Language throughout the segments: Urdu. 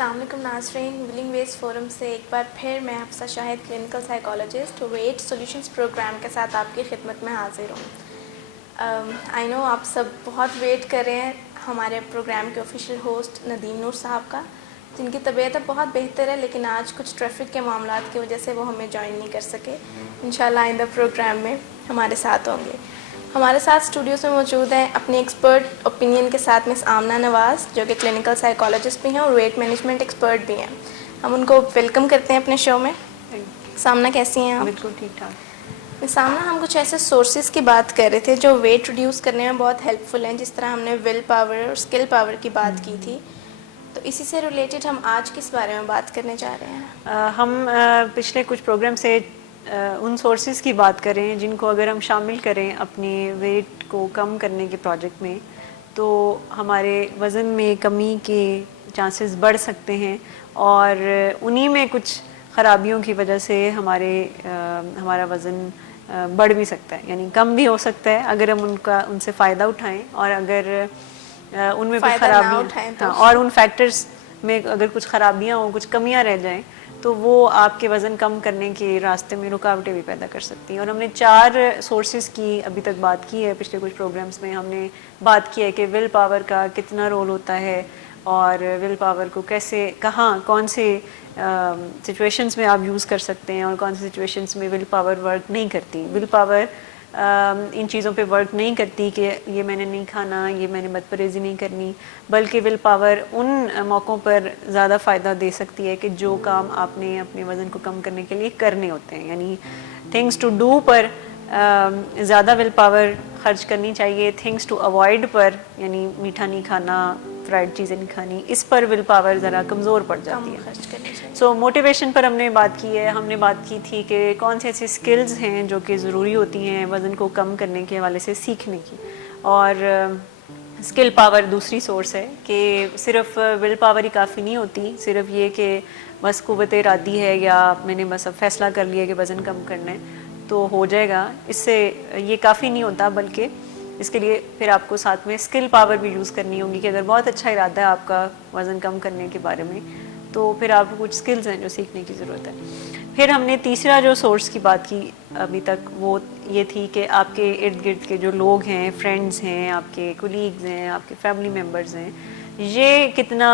السلام علیکم ناظرین، ولنگ ویسٹ فورم سے ایک بار پھر میں Hafsa Shahid clinical psychologist wet solutions program کے ساتھ آپ کی خدمت میں حاضر ہوں۔ آئی نو آپ سب بہت ویٹ کر رہے ہیں ہمارے پروگرام کے آفیشیل ہوسٹ ندیم نور صاحب کا، جن کی طبیعت اب بہت بہتر ہے، لیکن آج کچھ ٹریفک کے معاملات کی وجہ سے وہ ہمیں جوائن نہیں کر سکے۔ انشاءاللہ آئندہ پروگرام میں ہمارے ساتھ ہوں گے۔ ہمارے ساتھ اسٹوڈیوز میں موجود ہیں اپنی ایکسپرٹ اوپینین کے ساتھ مس آمنہ نواز، جو کہ کلینکل سائیکالوجسٹ بھی ہیں اور ویٹ مینجمنٹ ایکسپرٹ بھی ہیں۔ ہم ان کو ویلکم کرتے ہیں اپنے شو میں۔ سامنہ کیسی ہیں آپ؟ بالکل ٹھیک ٹھاک۔ مس آمنہ، ہم کچھ ایسے سورسز کی بات کر رہے تھے جو ویٹ ریڈیوس کرنے میں بہت ہیلپ فل ہیں، جس طرح ہم نے ول پاور اور اسکل پاور کی بات کی تھی، تو اسی سے ریلیٹڈ ہم آج کس بارے میں بات کرنے جا رہے ہیں؟ ہم پچھلے کچھ پروگرام سے ان سورسز کی بات کریں جن کو اگر ہم شامل کریں اپنے ویٹ کو کم کرنے کے پروجیکٹ میں تو ہمارے وزن میں کمی کے چانسز بڑھ سکتے ہیں، اور انہی میں کچھ خرابیوں کی وجہ سے ہمارا وزن بڑھ بھی سکتا ہے، یعنی کم بھی ہو سکتا ہے اگر ہم ان سے فائدہ اٹھائیں، اور اگر ان میں کچھ خرابیاں اور ان فیکٹرز میں اگر کچھ خرابیاں ہوں، کچھ کمیاں رہ جائیں تو وہ آپ کے وزن کم کرنے کے راستے میں رکاوٹیں بھی پیدا کر سکتی ہیں۔ اور ہم نے 4 سورسز کی ابھی تک بات کی ہے پچھلے کچھ پروگرامز میں۔ ہم نے بات کی ہے کہ ول پاور کا کتنا رول ہوتا ہے، اور ول پاور کو کیسے، کہاں، کون سے سچویشنز میں آپ یوز کر سکتے ہیں، اور کون سی سچویشنز میں ول پاور ورک نہیں کرتی۔ ول پاور ان چیزوں پہ ورک نہیں کرتی کہ یہ میں نے نہیں کھانا، یہ میں نے بد پرہیزی نہیں کرنی، بلکہ ول پاور ان موقعوں پر زیادہ فائدہ دے سکتی ہے کہ جو کام آپ نے اپنے وزن کو کم کرنے کے لیے کرنے ہوتے ہیں، یعنی تھنگس ٹو ڈو پر زیادہ ول پاور خرچ کرنی چاہیے، تھنگس ٹو اوائڈ پر، یعنی میٹھا نہیں کھانا، فرائڈ چیزیں نہیں کھانی، اس پر ول پاور ذرا کمزور پڑ جاتی ہے۔ سو موٹیویشن پر ہم نے بات کی ہے۔ ہم نے بات کی تھی کہ کون سی ایسی سکلز ہیں جو کہ ضروری ہوتی ہیں وزن کو کم کرنے کے حوالے سے سیکھنے کی، اور اسکل پاور دوسری سورس ہے کہ صرف ول پاور ہی کافی نہیں ہوتی، صرف یہ کہ بس قوت ارادی ہے یا میں نے بس اب فیصلہ کر لیا کہ وزن کم کرنا ہے تو ہو جائے گا، اس سے یہ کافی نہیں ہوتا، بلکہ اس کے لیے پھر آپ کو ساتھ میں اسکل پاور بھی یوز کرنی ہوگی کہ اگر بہت اچھا ارادہ ہے آپ کا وزن کم کرنے کے بارے میں تو پھر آپ کو کچھ اسکلز ہیں جو سیکھنے کی ضرورت ہے۔ پھر ہم نے تیسرا جو سورس کی بات کی ابھی تک وہ یہ تھی کہ آپ کے ارد گرد کے جو لوگ ہیں، فرینڈز ہیں، آپ کے کولیگز ہیں، آپ کے فیملی ممبرز ہیں، یہ کتنا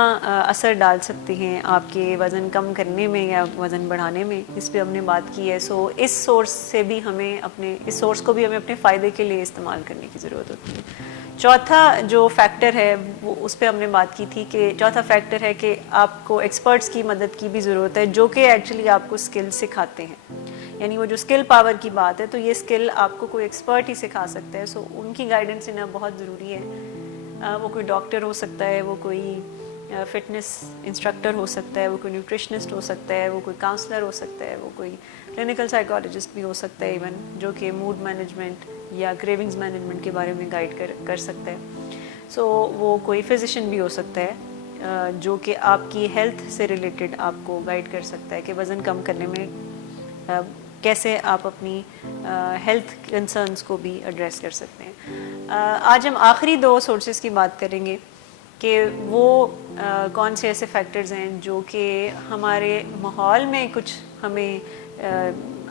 اثر ڈال سکتے ہیں آپ کے وزن کم کرنے میں یا وزن بڑھانے میں، اس پہ ہم نے بات کی ہے۔ سو اس سورس سے بھی اس سورس کو بھی ہمیں اپنے فائدے کے لیے استعمال کرنے کی ضرورت ہوتی ہے۔ چوتھا جو فیکٹر ہے وہ اس پہ ہم نے بات کی تھی کہ چوتھا فیکٹر ہے کہ آپ کو ایکسپرٹس کی مدد کی بھی ضرورت ہے، جو کہ ایکچولی آپ کو اسکل سکھاتے ہیں، یعنی وہ جو اسکل پاور کی بات ہے تو یہ اسکل آپ کو کوئی ایکسپرٹ ہی سکھا سکتا ہے۔ سو ان کی گائیڈنس لینا بہت ضروری ہے۔ وہ کوئی ڈاکٹر ہو سکتا ہے، وہ کوئی فٹنس انسٹرکٹر ہو سکتا ہے، وہ کوئی نیوٹریشنسٹ ہو سکتا ہے، وہ کوئی کاؤنسلر ہو سکتا ہے، وہ کوئی کلینکل سائیکالوجسٹ بھی ہو سکتا ہے ایون، جو کہ موڈ مینجمنٹ یا کریونگز مینجمنٹ کے بارے میں گائیڈ کر سکتا ہے۔ سو وہ کوئی فزیشین بھی ہو سکتا ہے جو کہ آپ کی ہیلتھ سے ریلیٹڈ آپ کو گائیڈ کر سکتا ہے کہ وزن کم کرنے میں کیسے آپ اپنی ہیلتھ کنسرنس کو بھی ایڈریس کر سکتے ہیں۔ آج ہم آخری 2 سورسز کی بات کریں گے کہ وہ کون سے ایسے فیکٹرز ہیں جو کہ ہمارے ماحول میں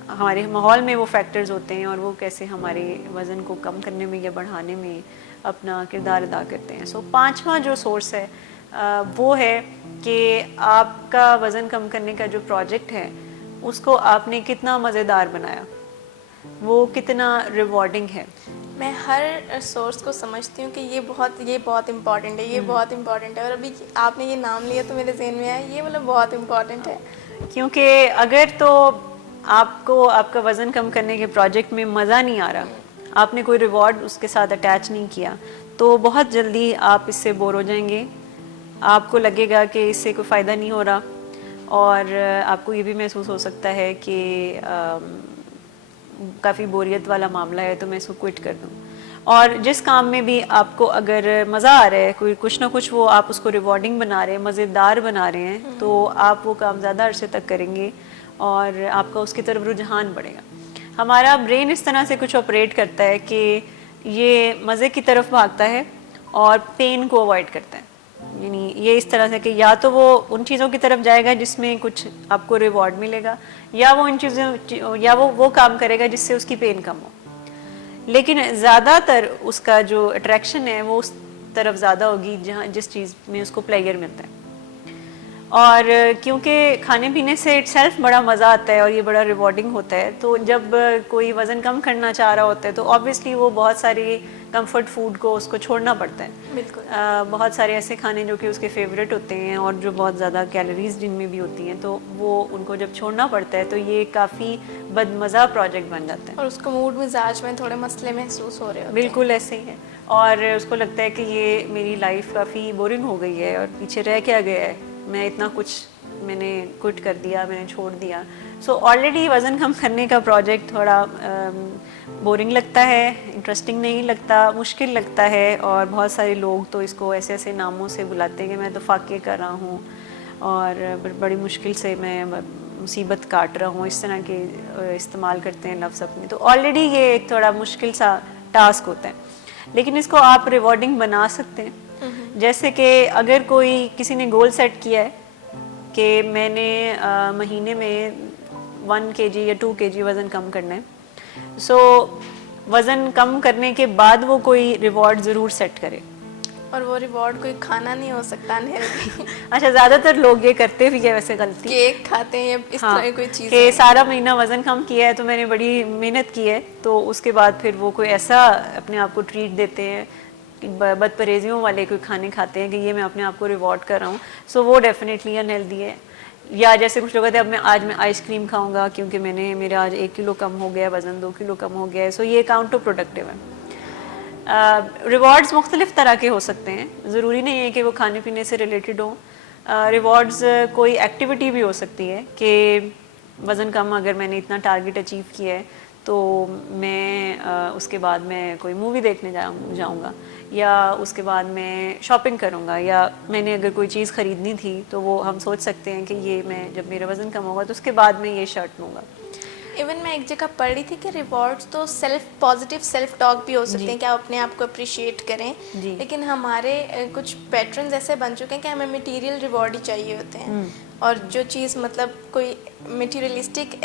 ہمارے ماحول میں وہ فیکٹرز ہوتے ہیں، اور وہ کیسے ہمارے وزن کو کم کرنے میں یا بڑھانے میں اپنا کردار ادا کرتے ہیں۔ سو 5واں جو سورس ہے وہ ہے کہ آپ کا وزن کم کرنے کا جو پروجیکٹ ہے اس کو آپ نے کتنا مزیدار بنایا، وہ کتنا ریوارڈنگ ہے۔ میں ہر سورس کو سمجھتی ہوں کہ یہ بہت امپورٹنٹ ہے، یہ بہت امپورٹنٹ ہے، اور ابھی آپ نے یہ نام لیا تو میرے ذہن میں آیا یہ مطلب بہت امپورٹنٹ ہے، کیونکہ اگر تو آپ کو آپ کا وزن کم کرنے کے پروجیکٹ میں مزہ نہیں آ رہا، آپ نے کوئی ریوارڈ اس کے ساتھ اٹیچ نہیں کیا، تو بہت جلدی آپ اس سے بور ہو جائیں گے، آپ کو لگے گا کہ اس سے کوئی فائدہ نہیں ہو رہا، اور آپ کو یہ بھی محسوس ہو سکتا ہے کہ کافی بوریت والا معاملہ ہے تو میں اس کو کوئٹ کر دوں۔ اور جس کام میں بھی آپ کو اگر مزہ آ رہا ہے، کچھ نہ کچھ وہ آپ اس کو ریوارڈنگ بنا رہے ہیں، مزیدار بنا رہے ہیں، تو آپ وہ کام زیادہ عرصے تک کریں گے اور آپ کا اس کی طرف رجحان بڑھے گا۔ ہمارا برین اس طرح سے کچھ آپریٹ کرتا ہے کہ یہ مزے کی طرف بھاگتا ہے اور پین کو اوائڈ کرتا ہے۔ یعنی یہ اس طرح سے کہ یا تو وہ ان چیزوں کی طرف جائے گا جس میں کچھ آپ کو ریوارڈ ملے گا, یا وہ ان چیزوں یا وہ کام کرے گا جس سے اس کی پین کم ہو. لیکن زیادہ تر اس کا جو اٹریکشن ہے وہ اس طرف زیادہ ہوگی جس چیز میں اس کو پلیئر ملتا ہے. اور کیونکہ کھانے پینے سے اٹ سیلف بڑا مزہ آتا ہے اور یہ بڑا ریوارڈنگ ہوتا ہے, تو جب کوئی وزن کم کرنا چاہ رہا ہوتا ہے تو آبویسلی وہ بہت ساری کمفرٹ فوڈ کو اس کو چھوڑنا پڑتا ہے. بالکل. بہت سارے ایسے کھانے جو کہ اس کے فیوریٹ ہوتے ہیں اور جو بہت زیادہ کیلوریز جن میں بھی ہوتی ہیں, تو وہ ان کو جب چھوڑنا پڑتا ہے تو یہ کافی بد مزہ پروجیکٹ بن جاتا ہے. اور اس کو موڈ مزاج میں تھوڑے مسئلے محسوس ہو رہے ہوتے ہیں. بالکل ایسے ہی ہے, اور اس کو لگتا ہے کہ یہ میری لائف کافی بورنگ ہو گئی ہے اور پیچھے رہ کیا گیا ہے, میں اتنا کچھ میں نے کوئٹ کر دیا, میں نے چھوڑ دیا. سو آلریڈی وزن کم کرنے کا پروجیکٹ تھوڑا بورنگ لگتا ہے, انٹرسٹنگ نہیں لگتا, مشکل لگتا ہے, اور بہت سارے لوگ تو اس کو ایسے ایسے ناموں سے بلاتے ہیں کہ میں تو فاقے کر رہا ہوں اور بڑی مشکل سے میں مصیبت کاٹ رہا ہوں, اس طرح کے استعمال کرتے ہیں لفظ اپنے. تو آلریڈی یہ ایک تھوڑا مشکل سا ٹاسک ہوتا ہے, لیکن اس کو آپ ریوارڈنگ بنا سکتے ہیں. جیسے کہ اگر کوئی کسی نے گول سیٹ کیا ہے کہ میں نے مہینے میں 1 kg یا 2 kg وزن کم کرنا ہے, سو وزن کم کرنے کے بعد وہ کوئی ریوارڈ ضرور سیٹ کرے. اور وہ ریوارڈ کوئی کھانا نہیں ہو سکتا انہیلتھی. اچھا, زیادہ تر لوگ یہ کرتے بھی ہے ویسے غلطی, کیک کھاتے ہیں اس طرح کوئی چیز کہ سارا مہینہ وزن کم کیا ہے تو میں نے بڑی محنت کی ہے, تو اس کے بعد پھر وہ کوئی ایسا اپنے آپ کو ٹریٹ دیتے ہیں, بد پرہیزیوں والے کوئی کھانے کھاتے ہیں کہ یہ میں اپنے آپ کو ریوارڈ کر رہا ہوں. سو وہ ڈیفینیٹلی انہیلتھی ہے. یا جیسے کچھ لوگ کہتے ہیں اب آج میں آئس کریم کھاؤں گا کیونکہ میرا آج 1 کلو کم ہو گیا, وزن 2 کلو کم ہو گیا ہے. سو یہ کاؤنٹر پروڈکٹیو ہے. ریوارڈز مختلف طرح کے ہو سکتے ہیں, ضروری نہیں ہے کہ وہ کھانے پینے سے ریلیٹڈ ہوں. ریوارڈز کوئی ایکٹیویٹی بھی ہو سکتی ہے کہ وزن کم اگر میں نے اتنا ٹارگٹ اچیو کیا ہے تو میں اس کے بعد میں کوئی مووی دیکھنے جاؤں گا, یا اس کے بعد میں شاپنگ کروں گا, یا میں نے اگر کوئی چیز خریدنی تھی تو وہ ہم سوچ سکتے ہیں کہ یہ میں جب میرا وزن کم ہوگا تو اس کے بعد میں یہ شرٹ لوں گا. ایون میں ایک جگہ پڑھ رہی تھی کہ ریوارڈس تو پازیٹیو سیلف ٹاک بھی ہو سکتے ہیں کہ آپ اپنے آپ کو اپریشیٹ کریں, لیکن ہمارے کچھ پیٹرنز ایسے بن چکے ہیں کہ ہمیں میٹیریل ریوارڈ ہی چاہیے ہوتے ہیں, اور جو چیز مطلب کوئی میٹیریلسٹک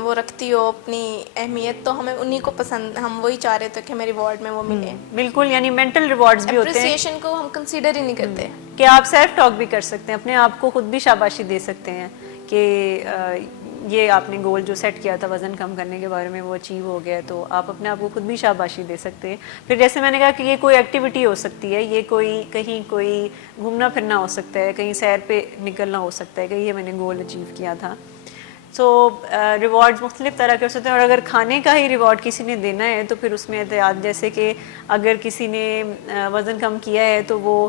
وہ رکھتی ہو اپنی اہمیت تو ہمیں انہیں کو پسند, ہم وہی چاہ رہے تھے کہ ہمیں ریوارڈ میں وہ ملے. بالکل, یعنی مینٹل ریوارڈز بھی ہوتے ہیں, اپریسیشن کو ہم کنسیڈر ہی نہیں کرتے. کہ آپ سیلف ٹاک بھی کر سکتے ہیں, اپنے آپ کو خود بھی شاباشی دے سکتے ہیں کہ یہ آپ نے گول جو سیٹ کیا تھا وزن کم کرنے کے بارے میں وہ اچیو ہو گیا, تو آپ اپنے آپ کو خود بھی شاباشی دے سکتے ہیں. پھر جیسے میں نے کہا کہ یہ کوئی ایکٹیویٹی ہو سکتی ہے, یہ کہیں کوئی گھومنا پھرنا ہو سکتا ہے, کہیں سیر پہ نکلنا ہو سکتا ہے کہ یہ میں نے گول اچیو کیا تھا. سو ریوارڈز مختلف طرح کے ہو سکتے ہیں. اور اگر کھانے کا ہی ریوارڈ کسی نے دینا ہے تو پھر اس میں احتیاط, جیسے کہ اگر کسی نے وزن کم کیا ہے تو وہ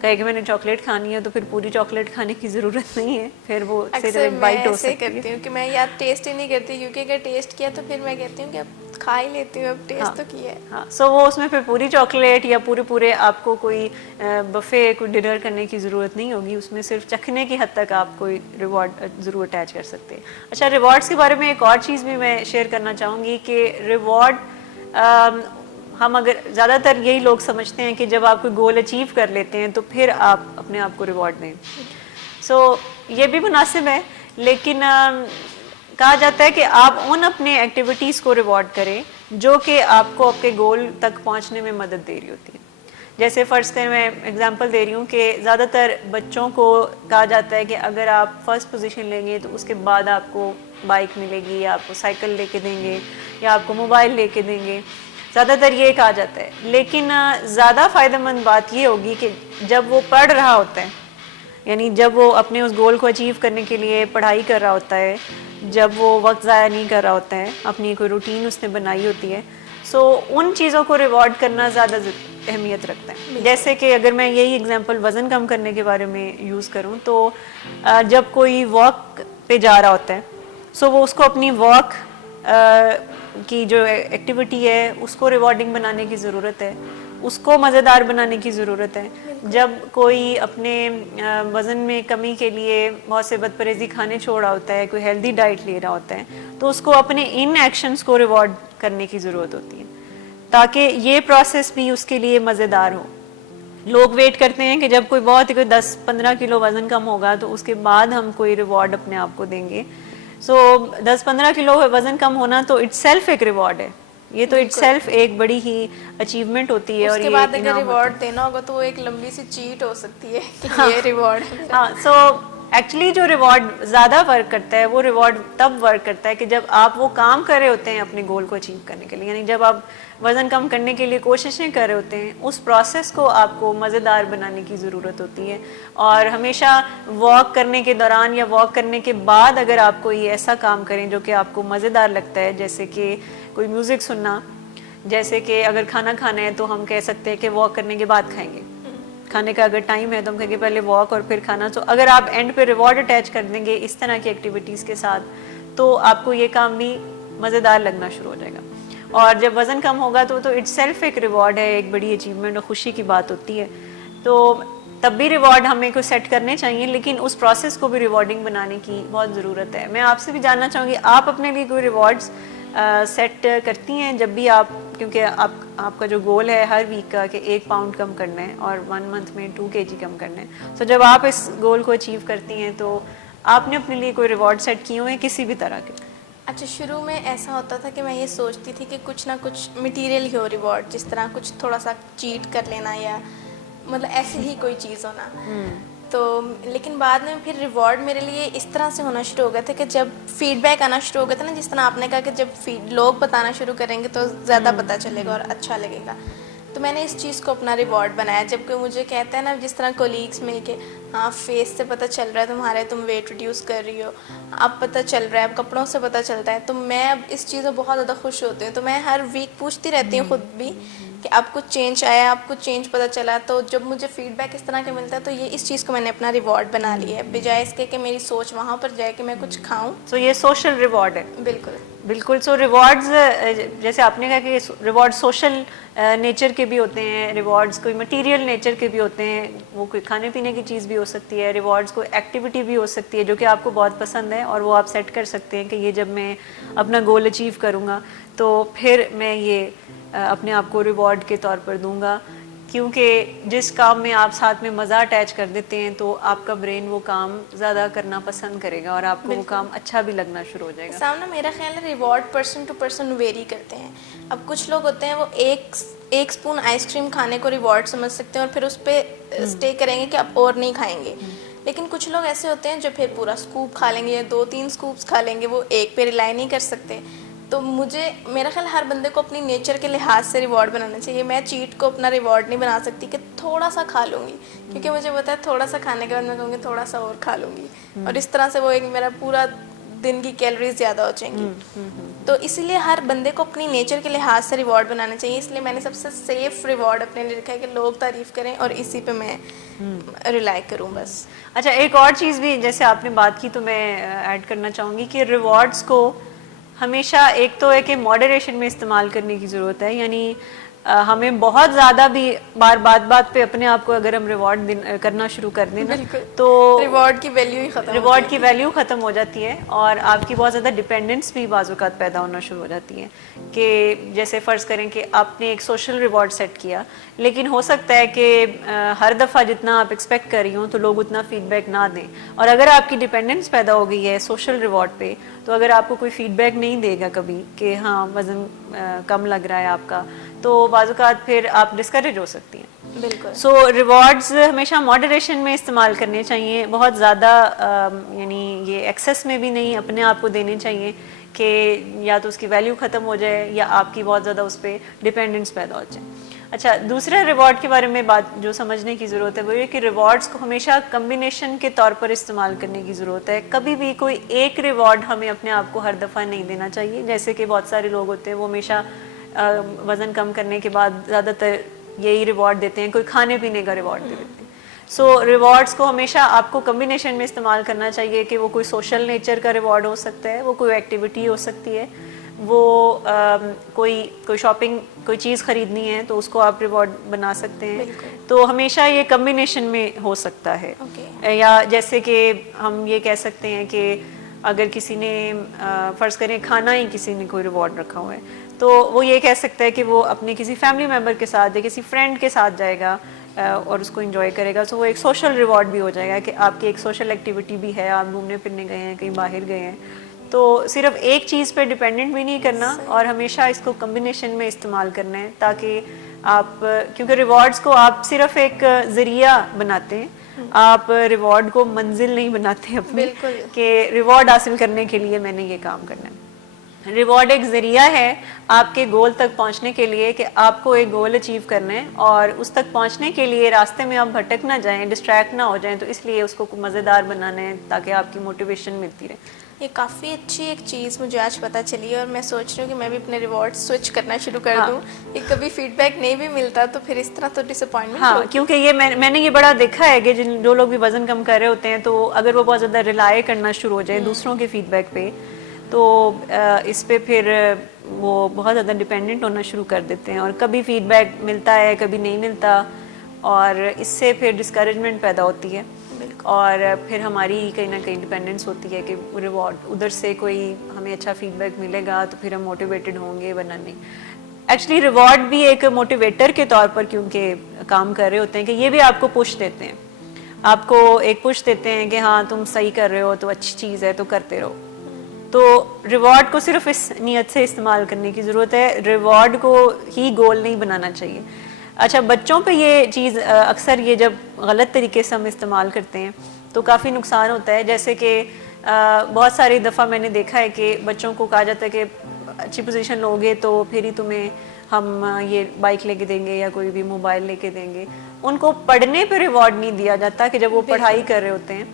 کہے کہ میں نے چاکلیٹ کھانی ہے تو پھر پوری چاکلیٹ کھانے کی ضرورت نہیں ہے, پھر وہ صرف ایک بائٹ ہو سکتی ہے. کرتی ہوں کہ میں یا ٹیسٹ ہی نہیں کرتی, کیونکہ اگر ٹیسٹ کیا تو پھر میں کہتی ہوں کہ اب کھا ہی لیتی ہوں, اب ٹیسٹ تو کیا ہے. ہاں, سو وہ اس میں پھر پوری چاکلیٹ یا پورے آپ کو کوئی بفے کوئی ڈنر کرنے کی ضرورت نہیں ہوگی, اس میں صرف چکھنے کی حد تک آپ کوئی ریوارڈ ضرور اٹیچ کر سکتے ہیں. اچھا, ریوارڈس کے بارے میں ایک اور چیز بھی میں شیئر کرنا چاہوں گی کہ ریوارڈ ہم اگر زیادہ تر یہی لوگ سمجھتے ہیں کہ جب آپ کوئی گول اچیو کر لیتے ہیں تو پھر آپ اپنے آپ کو ریوارڈ دیں. سو یہ بھی مناسب ہے, لیکن کہا جاتا ہے کہ آپ ان اپنے ایکٹیویٹیز کو ریوارڈ کریں جو کہ آپ کو آپ کے گول تک پہنچنے میں مدد دے رہی ہوتی ہے. جیسے فرض کریں, میں اگزامپل دے رہی ہوں کہ زیادہ تر بچوں کو کہا جاتا ہے کہ اگر آپ فرسٹ پوزیشن لیں گے تو اس کے بعد آپ کو بائک ملے گی, یا آپ کو سائیکل لے کے دیں گے, یا آپ کو موبائل لے کے دیں گے, زیادہ تر یہ کہا جاتا ہے. لیکن زیادہ فائدہ مند بات یہ ہوگی کہ جب وہ پڑھ رہا ہوتا ہے, یعنی جب وہ اپنے اس گول کو اچیو کرنے کے لیے پڑھائی کر رہا ہوتا ہے, جب وہ وقت ضائع نہیں کر رہا ہوتا ہے, اپنی کوئی روٹین اس نے بنائی ہوتی ہے, سو ان چیزوں کو ریوارڈ کرنا زیادہ اہمیت رکھتا ہے. جیسے کہ اگر میں یہی ایگزامپل وزن کم کرنے کے بارے میں یوز کروں تو جب کوئی واک پہ جا رہا ہوتا ہے, سو وہ اس کو اپنی واک کی جو ایکٹیویٹی ہے اس کو ریوارڈنگ بنانے کی ضرورت ہے, اس کو مزیدار بنانے کی ضرورت ہے. جب کوئی اپنے وزن میں کمی کے لیے بہت سے بد پرہیزی کھانے چھوڑ رہا ہوتا ہے, کوئی ہیلدی ڈائٹ لے رہا ہوتا ہے, تو اس کو اپنے ان ایکشنز کو ریوارڈ کرنے کی ضرورت ہوتی ہے تاکہ یہ پروسیس بھی اس کے لیے مزیدار ہو. لوگ ویٹ کرتے ہیں کہ جب کوئی بہت ہی کوئی 10-15 کلو وزن کم ہوگا تو اس کے بعد ہم کوئی ریوارڈ اپنے آپ کو دیں گے. سو 10-15 کلو وزن کم ہونا تو اٹ سیلف ایک ریوارڈ ہے, یہ تو اٹ سیلف ایک بڑی ہی اچیومنٹ ہوتی ہے اس اور کے یہ بعد ایک اگر انعام ہوتا ہے. ریوارڈ دینا ہوگا تو وہ ایک لمبی سی چیٹ ہو سکتی ہے کہ یہ ریوارڈ ہے. ہاں, سو ایکچولی جو ریوارڈ زیادہ ورک کرتا ہے وہ ریوارڈ تب ورک کرتا ہے کہ جب آپ وہ کام کر رہے ہوتے ہیں اپنے گول کو اچیو کرنے کے لیے, یعنی جب آپ وزن کم کرنے کے لیے کوششیں کر رہے ہوتے ہیں, اس پروسیس کو آپ کو مزیدار بنانے کی ضرورت ہوتی ہے. اور ہمیشہ واک کرنے کے دوران یا واک کرنے کے بعد اگر آپ کوئی ایسا کام کریں جو کہ آپ کو مزیدار لگتا ہے, جیسے کہ کوئی میوزک سننا, جیسے کہ اگر کھانا کھانا ہے تو ہم کہہ سکتے ہیں کہ واک کرنے کے بعد کھائیں گے, کھانے کا اگر ٹائم ہے تو ہم کہیں گے پہلے واک اور پھر کھانا. تو اگر آپ اینڈ پہ ریوارڈ اٹیچ کر دیں گے اس طرح کی ایکٹیویٹیز کے ساتھ تو آپ کو یہ کام بھی مزیدار لگنا شروع ہو جائے گا. اور جب وزن کم ہوگا تو اٹ سیلف ایک ریوارڈ ہے, ایک بڑی اچیومنٹ اور خوشی کی بات ہوتی ہے. تو تب بھی ریوارڈ ہمیں کو سیٹ کرنے چاہیے, لیکن اس پروسیس کو بھی ریوارڈنگ بنانے کی بہت ضرورت ہے. میں آپ سے بھی جاننا چاہوں گی آپ اپنے لیے کوئی ریوارڈز سیٹ کرتی ہیں جب بھی آپ, کیونکہ آپ کا جو گول ہے ہر ویک کا کہ 1 پاؤنڈ کم کرنا ہے اور 1 منتھ میں 2 kg کم کرنا ہے, سو جب آپ اس گول کو اچیو کرتی ہیں تو آپ نے اپنے لیے کوئی ریوارڈ سیٹ کیے ہوئے ہیں کسی بھی طرح کے؟ اچھا, شروع میں ایسا ہوتا تھا کہ میں یہ سوچتی تھی کہ کچھ نہ کچھ مٹیریل ہی ہو ریوارڈ, جس طرح کچھ تھوڑا سا چیٹ کر لینا یا مطلب ایسے ہی کوئی چیز ہونا. تو لیکن بعد میں پھر ریوارڈ میرے لیے اس طرح سے ہونا شروع ہو گیا تھا کہ جب فیڈ بیک آنا شروع ہو گیا تھا نا, جس طرح آپ نے کہا کہ جب لوگ بتانا شروع کریں گے تو زیادہ پتہ چلے گا اور اچھا لگے گا. تو میں نے اس چیز کو اپنا ریوارڈ بنایا. جب کہ مجھے کہتے ہیں نا جس طرح کولیگس میں کہ ہاں فیس سے پتہ چل رہا ہے تمہارے, تم ویٹ ریڈیوس کر رہی ہو, اب پتہ چل رہا ہے, اب کپڑوں سے پتہ چلتا ہے, تو میں اب اس چیز میں بہت زیادہ خوش ہوتی ہوں. تو میں ہر ویک پوچھتی رہتی ہوں خود بھی کہ اب کچھ چینج آیا, اب کچھ چینج پتہ چلا. تو جب مجھے فیڈ بیک اس طرح کا ملتا ہے تو یہ اس چیز کو میں نے اپنا ریوارڈ بنا لیا ہے, بجائے اس کے کہ میری سوچ وہاں پر جائے کہ میں کچھ کھاؤں. سو یہ سوشل ریوارڈ ہے. بالکل بالکل. سو ریوارڈز جیسے آپ نے کہا کہ ریوارڈ سوشل نیچر کے بھی ہوتے ہیں, ریوارڈز کوئی مٹیریل نیچر کے بھی ہوتے ہیں, وہ کوئی کھانے پینے کی چیز بھی ہو سکتی ہے, ریوارڈز کوئی ایکٹیویٹی بھی ہو سکتی ہے جو کہ آپ کو بہت پسند ہے اور وہ آپ سیٹ کر سکتے ہیں کہ یہ جب میں اپنا گول اچیو کروں گا تو پھر میں یہ اپنے آپ کو ریوارڈ کے طور پر دوں گا. کیونکہ جس کام میں آپ ساتھ میں مزہ اٹیچ کر دیتے ہیں تو آپ کا برین وہ کام زیادہ کرنا پسند کرے گا اور آپ کو وہ کام اچھا بھی لگنا شروع ہو جائے گا. سامنا میرا خیال ہے reward person to person vary کرتے ہیں. اب کچھ لوگ ہوتے ہیں وہ ایک اسپون آئس کریم کھانے کو ریوارڈ سمجھ سکتے ہیں اور پھر اس پہ اسٹے کریں گے کہ اب اور نہیں کھائیں گے. لیکن کچھ لوگ ایسے ہوتے ہیں جو پھر پورا اسکوپ کھا لیں گے یا 2-3 اسکوپس کھا لیں گے, وہ ایک پہ ریلائی نہیں کر سکتے. تو مجھے میرا خیال ہر بندے کو اپنی نیچر کے لحاظ سے ریوارڈ بنانا چاہیے. میں چیٹ کو اپنا ریوارڈ نہیں بنا سکتی کہ تھوڑا سا کھا لوں گی, کیونکہ مجھے پتا ہے تھوڑا سا کھانے کے بعد میں کہوں گی تھوڑا سا اور کھا لوں گی, اور اس طرح سے وہ ایک میرا پورا دن کی کیلریز زیادہ ہو جائیں گی. تو اسی لیے ہر بندے کو اپنی نیچر کے لحاظ سے ریوارڈ بنانا چاہیے. اس لیے میں نے سب سے سیف ریوارڈ اپنے لیے رکھا ہے کہ لوگ تعریف کریں اور اسی پہ میں ریلائی کروں بس. اچھا, ایک اور چیز بھی جیسے آپ نے بات کی تو میں ایڈ کرنا چاہوں گی کہ ریوارڈز کو ہمیشہ ایک تو ہے کہ ماڈریشن میں استعمال کرنے کی ضرورت ہے. یعنی ہمیں بہت زیادہ بھی بات پہ اپنے آپ کو اگر ہم ریوارڈ کرنا شروع کر دیں نا تو ریوارڈ کی ویلیو ہی ختم ہو جاتی ہے اور آپ کی بہت زیادہ ڈپینڈنس بھی بعض اوقات پیدا ہونا شروع ہو جاتی ہے. کہ جیسے فرض کریں کہ آپ نے ایک سوشل ریوارڈ سیٹ کیا, لیکن ہو سکتا ہے کہ ہر دفعہ جتنا آپ ایکسپیکٹ کر رہی ہوں تو لوگ اتنا فیڈ بیک نہ دیں, اور اگر آپ کی ڈپینڈنس پیدا ہو گئی ہے سوشل ریوارڈ پہ تو اگر آپ کو کوئی فیڈ بیک نہیں دے گا کبھی کہ ہاں وزن کم لگ رہا ہے آپ کا, تو بعض اوقات پھر آپ ڈسکریج ہو سکتی ہیں. بالکل. سو ریوارڈز ہمیشہ ماڈریشن میں استعمال کرنے چاہیے, بہت زیادہ یعنی یہ ایکسیس میں بھی نہیں اپنے آپ کو دینے چاہیے کہ یا تو اس کی ویلیو ختم ہو جائے یا آپ کی بہت زیادہ اس پہ ڈپینڈنس پیدا ہو جائے. اچھا, دوسرے ریوارڈ کے بارے میں بات جو سمجھنے کی ضرورت ہے وہ یہ کہ ریوارڈز کو ہمیشہ کمبینیشن کے طور پر استعمال کرنے کی ضرورت ہے. کبھی بھی کوئی ایک ریوارڈ ہمیں اپنے آپ کو ہر دفعہ نہیں دینا چاہیے. جیسے کہ بہت سارے لوگ ہوتے ہیں وہ ہمیشہ وزن کم کرنے کے بعد زیادہ تر یہی ریوارڈ دیتے ہیں, کوئی کھانے پینے کا ریوارڈ دے دیتے ہیں. سو ریوارڈز کو ہمیشہ آپ کو کمبینیشن میں استعمال کرنا چاہیے کہ وہ کوئی سوشل نیچر کا ریوارڈ ہو سکتا ہے, وہ کوئی ایکٹیویٹی ہو سکتی ہے, وہ کوئی شاپنگ کوئی چیز خریدنی ہے تو اس کو آپ ریوارڈ بنا سکتے ہیں. تو ہمیشہ یہ کمبینیشن میں ہو سکتا ہے. یا جیسے کہ ہم یہ کہہ سکتے ہیں کہ اگر کسی نے فرض کریں کھانا ہی کسی نے کوئی ریوارڈ رکھا ہوا ہے تو وہ یہ کہہ سکتا ہے کہ وہ اپنے کسی فیملی ممبر کے ساتھ یا کسی فرینڈ کے ساتھ جائے گا اور اس کو انجوائے کرے گا. سو وہ ایک سوشل ریوارڈ بھی ہو جائے گا کہ آپ کی ایک سوشل ایکٹیویٹی بھی ہے, آپ گھومنے پھرنے گئے ہیں, کہیں باہر گئے ہیں. تو صرف ایک چیز پہ ڈپینڈنٹ بھی نہیں کرنا اور ہمیشہ اس کو کمبینیشن میں استعمال کرنا ہے, تاکہ آپ, کیونکہ ریوارڈز کو آپ صرف ایک ذریعہ بناتے ہیں, آپ ریوارڈ کو منزل نہیں بناتے اپنی کہ ریوارڈ حاصل کرنے کے لیے میں نے یہ کام کرنا ہے. ریوارڈ ایک ذریعہ ہے آپ کے گول تک پہنچنے کے لیے کہ آپ کو ایک گول اچیو کرنا ہے, اور اس تک پہنچنے کے لیے راستے میں آپ بھٹک نہ جائیں, ڈسٹریکٹ نہ ہو جائیں, تو اس لیے اس کو مزیدار بنانا ہے تاکہ آپ کی موٹیویشن ملتی رہے. یہ کافی اچھی ایک چیز مجھے آج پتہ چلی ہے, اور میں سوچ رہی ہوں کہ میں بھی اپنے ریوارڈ سوئچ کرنا شروع کر دوں. یہ کبھی فیڈ بیک نہیں بھی ملتا تو پھر اس طرح تو ڈس اپوائنٹمنٹ ہاں, کیونکہ یہ میں نے یہ بڑا دیکھا ہے کہ جو لوگ بھی وزن کم کر رہے ہوتے ہیں, تو اگر وہ بہت زیادہ ریلائی کرنا شروع ہو جائے دوسروں کے فیڈ بیک پہ, تو اس پہ پھر وہ بہت زیادہ ڈپینڈنٹ ہونا شروع کر دیتے ہیں, اور کبھی فیڈ بیک ملتا ہے کبھی نہیں ملتا, اور اس سے پھر ڈسکریجمنٹ پیدا ہوتی ہے, اور پھر ہماری کہیں نہ کہیں ڈپینڈنس ہوتی ہے کہ ریوارڈ ادھر سے کوئی ہمیں اچھا فیڈ بیک ملے گا تو پھر ہم موٹیویٹڈ ہوں گے, ورنہ نہیں. ایکچولی ریوارڈ بھی ایک موٹیویٹر کے طور پر کیونکہ کام کر رہے ہوتے ہیں کہ یہ بھی آپ کو پش دیتے ہیں, آپ کو ایک پش دیتے ہیں کہ ہاں تم صحیح کر رہے ہو, تو اچھی چیز ہے, تو کرتے رہو. تو ریوارڈ کو صرف اس نیت سے استعمال کرنے کی ضرورت ہے, ریوارڈ کو ہی گول نہیں بنانا چاہیے. اچھا, بچوں پہ یہ چیز اکثر یہ جب غلط طریقے سے ہم استعمال کرتے ہیں تو کافی نقصان ہوتا ہے. جیسے کہ بہت ساری دفعہ میں نے دیکھا ہے کہ بچوں کو کہا جاتا ہے کہ اچھی پوزیشن لوگے تو پھر ہی تمہیں ہم یہ بائک لے کے دیں گے یا کوئی بھی موبائل لے کے دیں گے. ان کو پڑھنے پہ ریوارڈ نہیں دیا جاتا کہ جب وہ پڑھائی کر رہے ہوتے ہیں.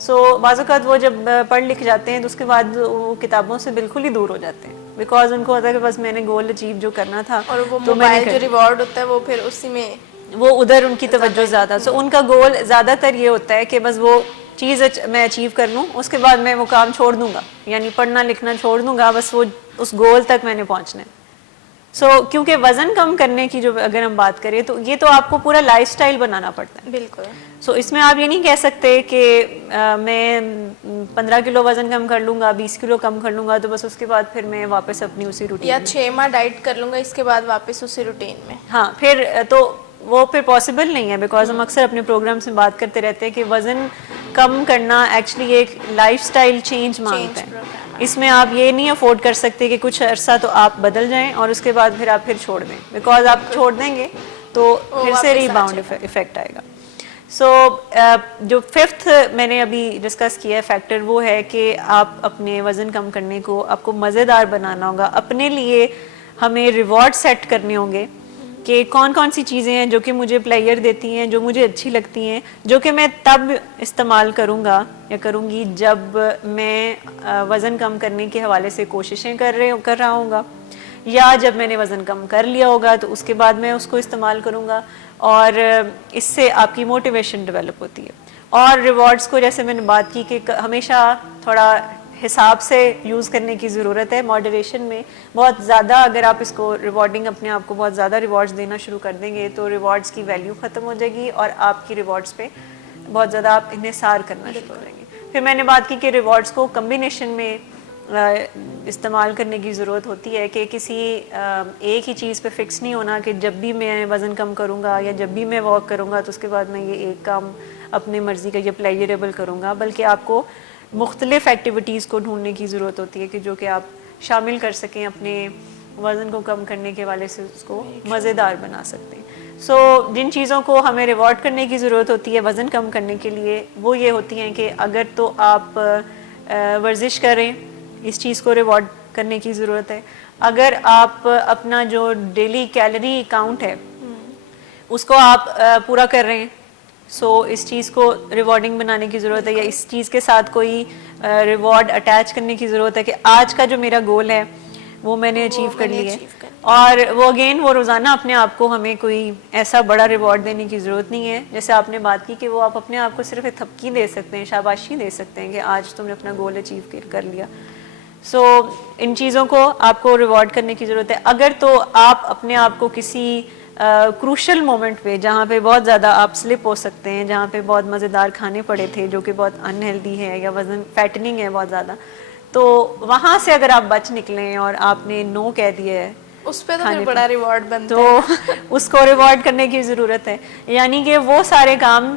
سو بعض اوقات وہ جب پڑھ لکھ جاتے ہیں تو اس کے بعد وہ کتابوں سے بالکل ہی دور ہو جاتے ہیں, بیکاز ان کو ہوتا ہے کہ بس میں نے گول اچیو جو کرنا تھا, اور وہ تو میں نے موبائل جو ریوارڈ ہوتا ہے وہ پھر اسی میں وہ ادھر ان کی توجہ زیادہ. سو ان کا گول زیادہ تر یہ ہوتا ہے کہ بس وہ چیز میں اچیو کر لوں, اس کے بعد میں وہ کام چھوڑ دوں گا, یعنی پڑھنا لکھنا چھوڑ دوں گا, بس وہ اس گول تک میں نے پہنچنا ہے. سو کیونکہ وزن کم کرنے کی جو اگر ہم بات کریں تو یہ تو آپ کو پورا لائف سٹائل بنانا پڑتا ہے. بالکل. سو اس میں آپ یہ نہیں کہہ سکتے کہ میں 15 کلو وزن کم کر لوں گا, 20 کلو کم کر لوں گا, تو بس اس کے بعد پھر میں واپس اپنی اسی روٹین یا 6 ماہ ڈائٹ کر لوں گا, اس کے بعد واپس اسی روٹین میں. ہاں, پھر تو وہ پھر پاسبل نہیں ہے, بیکاز ہم اکثر اپنے پروگرامس میں بات کرتے رہتے ہیں کہ وزن کم کرنا ایکچولی ایک لائف سٹائل چینج مانگتا ہے. اس میں آپ یہ نہیں افورڈ کر سکتے کہ کچھ عرصہ تو آپ بدل جائیں اور اس کے بعد پھر آپ پھر چھوڑ دیں, بیکاز آپ چھوڑ دیں گے تو پھر سے ریباؤنڈ افیکٹ آئے گا. سو جو 5th میں نے ابھی ڈسکس کیا ہے فیکٹر, وہ ہے کہ آپ اپنے وزن کم کرنے کو آپ کو مزیدار بنانا ہوگا. اپنے لیے ہمیں ریوارڈ سیٹ کرنے ہوں گے کہ کون کون سی چیزیں ہیں جو کہ مجھے پلیئر دیتی ہیں, جو مجھے اچھی لگتی ہیں, جو کہ میں تب استعمال کروں گا یا کروں گی جب میں وزن کم کرنے کے حوالے سے کوششیں کر رہا ہوں گا, یا جب میں نے وزن کم کر لیا ہوگا تو اس کے بعد میں اس کو استعمال کروں گا, اور اس سے آپ کی موٹیویشن ڈیولپ ہوتی ہے. اور ریوارڈز کو جیسے میں نے بات کی کہ ہمیشہ تھوڑا حساب سے یوز کرنے کی ضرورت ہے, ماڈریشن میں. بہت زیادہ اگر آپ اس کو ریوارڈنگ اپنے آپ کو بہت زیادہ ریوارڈز دینا شروع کر دیں گے تو ریوارڈز کی ویلیو ختم ہو جائے گی, اور آپ کی ریوارڈز پہ بہت زیادہ آپ انحصار کرنا شروع کریں گے. پھر میں نے بات کی کہ ریوارڈز کو کمبینیشن میں استعمال کرنے کی ضرورت ہوتی ہے, کہ کسی ایک ہی چیز پہ فکس نہیں ہونا کہ جب بھی میں وزن کم کروں گا یا جب بھی میں واک کروں گا تو اس کے بعد میں یہ ایک کام اپنی مرضی کا یہ پلیجریبل کروں گا, بلکہ آپ کو مختلف ایکٹیویٹیز کو ڈھونڈنے کی ضرورت ہوتی ہے کہ جو کہ آپ شامل کر سکیں اپنے وزن کو کم کرنے کے حوالے سے, اس کو مزیدار بنا سکتے ہیں. سو جن چیزوں کو ہمیں ریوارڈ کرنے کی ضرورت ہوتی ہے وزن کم کرنے کے لیے, وہ یہ ہوتی ہیں کہ اگر تو آپ ورزش کریں, اس چیز کو ریوارڈ کرنے کی ضرورت ہے. اگر آپ اپنا جو ڈیلی کیلری کاؤنٹ ہے اس کو آپ پورا کر رہے ہیں, سو اس چیز کو ریوارڈنگ بنانے کی ضرورت ہے, یا اس چیز کے ساتھ کوئی ریوارڈ اٹیچ کرنے کی ضرورت ہے کہ آج کا جو میرا گول ہے وہ میں نے اچیو کر لی ہے. اور وہ اگین وہ روزانہ اپنے آپ کو ہمیں کوئی ایسا بڑا ریوارڈ دینے کی ضرورت نہیں ہے. جیسے آپ نے بات کی کہ وہ آپ اپنے آپ کو صرف ایک تھپکی دے سکتے ہیں, شاباشی دے سکتے ہیں کہ آج تم نے اپنا گول اچیو کر لیا. سو ان چیزوں کو آپ کو ریوارڈ کرنے کی ضرورت ہے. اگر تو آپ اپنے آپ کو کسی کروشل مومنٹ پہ, جہاں پہ بہت زیادہ آپ سلپ ہو سکتے ہیں, جہاں پہ بہت مزیدار کھانے پڑے تھے جو کہ بہت ان ہیلدی ہے, یا وزن فیٹننگ ہے بہت زیادہ, تو وہاں سے اگر آپ بچ نکلیں اور آپ نے نو کہہ دیا ہے اس پہ تو پھر بڑا ریوارڈ بنتا تو ہے. اس کو ریوارڈ کرنے کی ضرورت ہے. یعنی کہ وہ سارے کام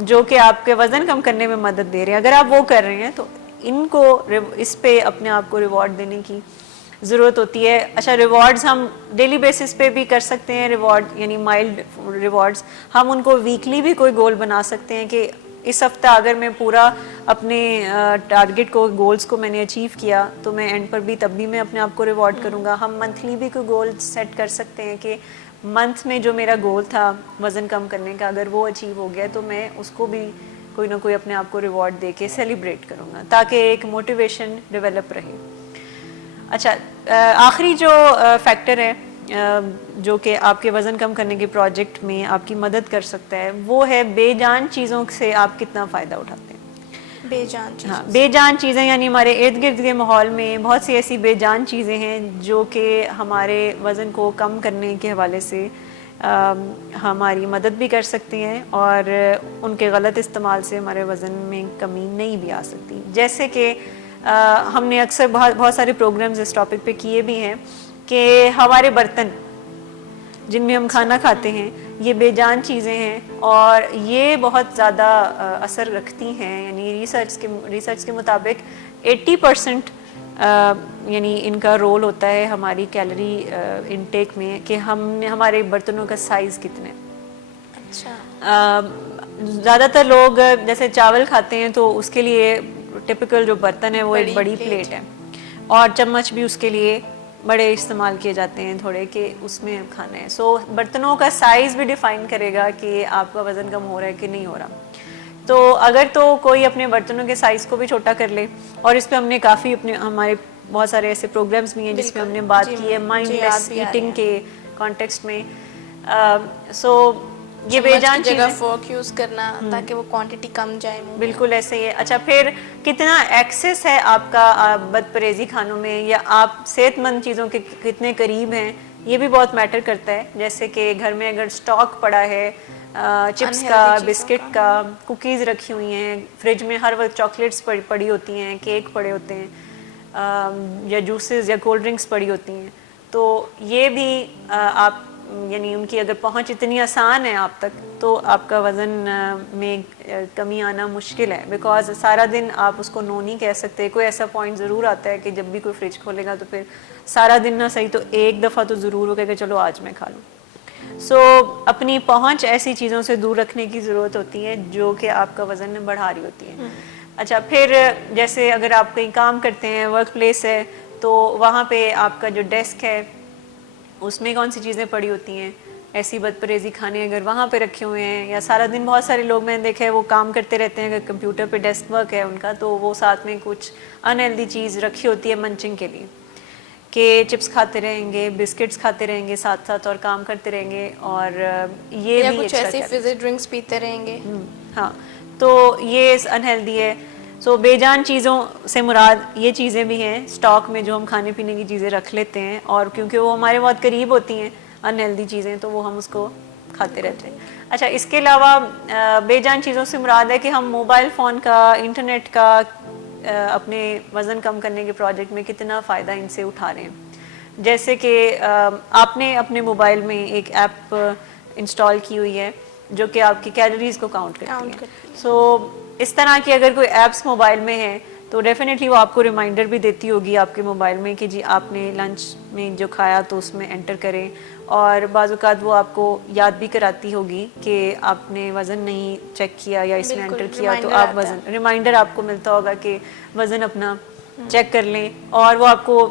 جو کہ آپ کے وزن کم کرنے میں مدد دے رہے ہیں, اگر آپ وہ کر رہے ہیں تو ان کو اس پہ اپنے آپ کو ریوارڈ دینے کی ضرورت ہوتی ہے. اچھا, ریوارڈز ہم ڈیلی بیسس پہ بھی کر سکتے ہیں, ریوارڈ یعنی مائلڈ ریوارڈز. ہم ان کو ویکلی بھی کوئی گول بنا سکتے ہیں کہ اس ہفتہ اگر میں پورا اپنے ٹارگٹ کو, گولز کو میں نے اچیو کیا تو میں اینڈ پر بھی تب بھی میں اپنے آپ کو ریوارڈ کروں گا. ہم منتھلی بھی کوئی گول سیٹ کر سکتے ہیں کہ منتھ میں جو میرا گول تھا وزن کم کرنے کا, اگر وہ اچیو ہو گیا تو میں اس کو بھی کوئی نہ کوئی اپنے آپ کو ریوارڈ دے کے سیلیبریٹ کروں گا تاکہ ایک موٹیویشن ڈیولپ رہے. اچھا, آخری جو فیکٹر ہے جو کہ آپ کے وزن کم کرنے کے پروجیکٹ میں آپ کی مدد کر سکتا ہے وہ ہے بے جان چیزوں سے آپ کتنا فائدہ اٹھاتے ہیں. بے جان چیزیں. ہاں, بے جان چیزیں یعنی ہمارے ارد گرد کے ماحول میں بہت سی ایسی بے جان چیزیں ہیں جو کہ ہمارے وزن کو کم کرنے کے حوالے سے ہماری مدد بھی کر سکتی ہیں اور ان کے غلط استعمال سے ہمارے وزن میں کمی نہیں بھی آ سکتی. جیسے کہ ہم نے اکثر بہت سارے پروگرامز اس ٹاپک پہ کیے بھی ہیں کہ ہمارے برتن جن میں ہم کھانا کھاتے ہیں یہ بے جان چیزیں ہیں اور یہ بہت زیادہ اثر رکھتی ہیں. یعنی ریسرچ کے مطابق 80% یعنی ان کا رول ہوتا ہے ہماری کیلوری انٹیک میں کہ ہمارے برتنوں کا سائز کتنا ہے. اچھا, زیادہ تر لوگ جیسے چاول کھاتے ہیں تو اس کے لیے ٹپیکل جو برتن ہے وہ ایک بڑی پلیٹ ہے اور چمچ بھی اس کے لیے بڑے استعمال کیے جاتے ہیں تھوڑے کہ اس میں کھانا ہے. سو برتنوں کا سائز بھی ڈیفائن کرے گا کہ آپ کا وزن کم ہو رہا ہے کہ نہیں ہو رہا. تو اگر تو کوئی اپنے برتنوں کے سائز کو بھی چھوٹا کر لے, اور اس پہ ہم نے کافی ہمارے بہت سارے ایسے پروگرامز بھی ہیں جس میں ہم نے بات کی ہے مائنڈ لیس ایٹنگ کے کانٹیکسٹ میں. سو یہ بے جان چیزیں, جگہ فورک یوز کرنا تاکہ وہ کوانٹٹی کم جائے. بالکل ایسے ہی ہے. اچھا, پھر کتنا ایکسیس ہے آپ کا بد پرہیزی کھانوں میں یا آپ صحت مند چیزوں کے کتنے قریب ہیں یہ بھی بہت میٹر کرتا ہے. جیسے کہ گھر میں اگر اسٹاک پڑا ہے چپس کا, بسکٹ کا, کوکیز رکھی ہوئی ہیں فریج میں, ہر وقت چاکلیٹس پڑی ہوتی ہیں, کیک پڑے ہوتے ہیں یا جوسز یا کولڈ ڈرنکس پڑی ہوتی ہیں, تو یہ بھی آپ یعنی ان کی اگر پہنچ اتنی آسان ہے آپ تک تو آپ کا وزن میں کمی آنا مشکل ہے. بیکاز سارا دن آپ اس کو نو نہیں کہہ سکتے. کوئی ایسا پوائنٹ ضرور آتا ہے کہ جب بھی کوئی فریج کھولے گا تو پھر سارا دن نہ صحیح تو ایک دفعہ تو ضرور ہوگا کہ چلو آج میں کھا لوں. سو اپنی پہنچ ایسی چیزوں سے دور رکھنے کی ضرورت ہوتی ہے جو کہ آپ کا وزن بڑھا رہی ہوتی ہیں. اچھا, پھر جیسے اگر آپ کہیں کام کرتے ہیں, ورک پلیس ہے, تو وہاں پہ آپ کا جو ڈیسک ہے اس میں کون سی چیزیں پڑی ہوتی ہیں, ایسی بد پرہیزی کھانے اگر وہاں پہ رکھے ہوئے ہیں, یا سارا دن بہت سارے لوگ میں نے دیکھا ہے وہ کام کرتے رہتے ہیں, اگر کمپیوٹر پہ ڈیسک ورک ہے ان کا تو وہ ساتھ میں کچھ انہیلدی چیز رکھی ہوتی ہے منچنگ کے لیے کہ چپس کھاتے رہیں گے, بسکٹس کھاتے رہیں گے ساتھ ساتھ اور کام کرتے رہیں گے, اور یہ بھی کچھ ایسی فزی ڈرنکس پیتے رہیں گے. ہاں, تو یہ انہیلدی ہے. سو بے جان چیزوں سے مراد یہ چیزیں بھی ہیں اسٹاک میں جو ہم کھانے پینے کی چیزیں رکھ لیتے ہیں, اور کیونکہ وہ ہمارے بہت قریب ہوتی ہیں انہیلدی چیزیں تو وہ ہم اس کو کھاتے رہتے ہیں. اچھا, اس کے علاوہ بے جان چیزوں سے مراد ہے کہ ہم موبائل فون کا, انٹرنیٹ کا اپنے وزن کم کرنے کے پروجیکٹ میں کتنا فائدہ ان سے اٹھا رہے ہیں. جیسے کہ آپ نے اپنے موبائل میں ایک ایپ انسٹال کی ہوئی ہے جو کہ آپ کی کیلوریز کو کاؤنٹ کرتی ہے. سو اس طرح کی اگر کوئی ایپس موبائل میں ہے تو ڈیفینیٹلی وہ آپ کو ریمائنڈر بھی دیتی ہوگی آپ کے موبائل میں کہ جی آپ نے لنچ میں جو کھایا تو اس میں انٹر کریں, اور بعض اوقات وہ آپ کو یاد بھی کراتی ہوگی کہ آپ نے وزن نہیں چیک کیا یا اس میں انٹر کیا تو آپ وزن ریمائنڈر آپ کو ملتا ہوگا کہ وزن اپنا چیک کر لیں. اور وہ آپ کو